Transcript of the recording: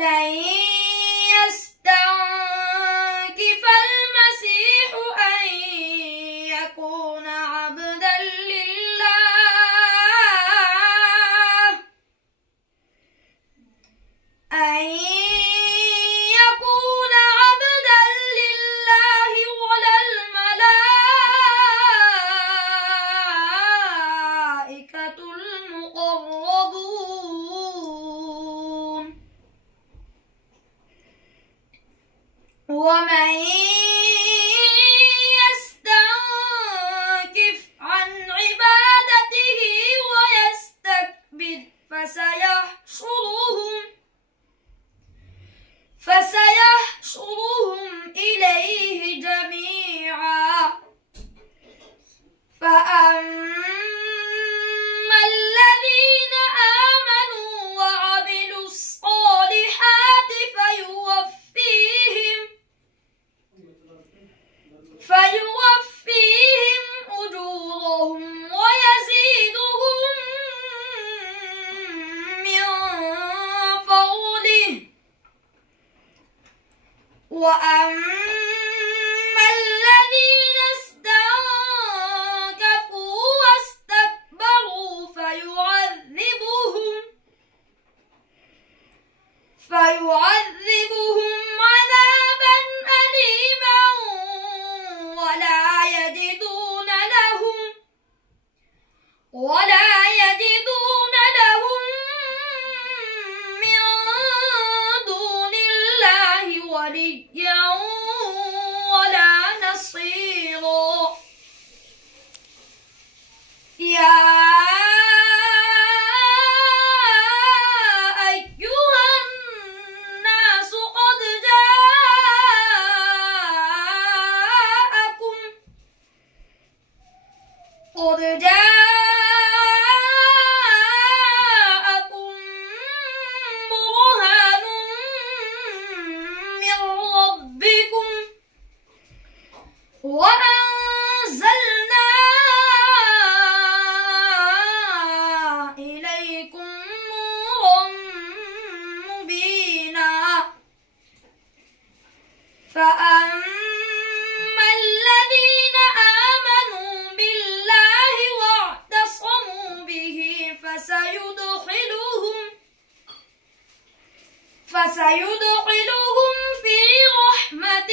لن يستنكف المسيح أن يكون عبدا لله، أن يكون عبدا لله ولا الملائكة المقربون. ومن يستنكف عن عبادته ويستكبر فسيحشرهم إليه جميعا. فأما الذين آمنوا وعملوا الصالحات فيوفيهم أجورهم ويزيدهم من فضله. وأما الذين استنكفوا واستكبروا فيعذبهم عذابا أليما ولا يجدون لهم من دون الله وليا ولا نصيرا. يا أيها الناس قد جاءكم برهان من ربكم وأنزلنا إليكم نورا مبينا. فأما الذين آمنوا بالله واعتصموا به فسيدخلهم في رحمة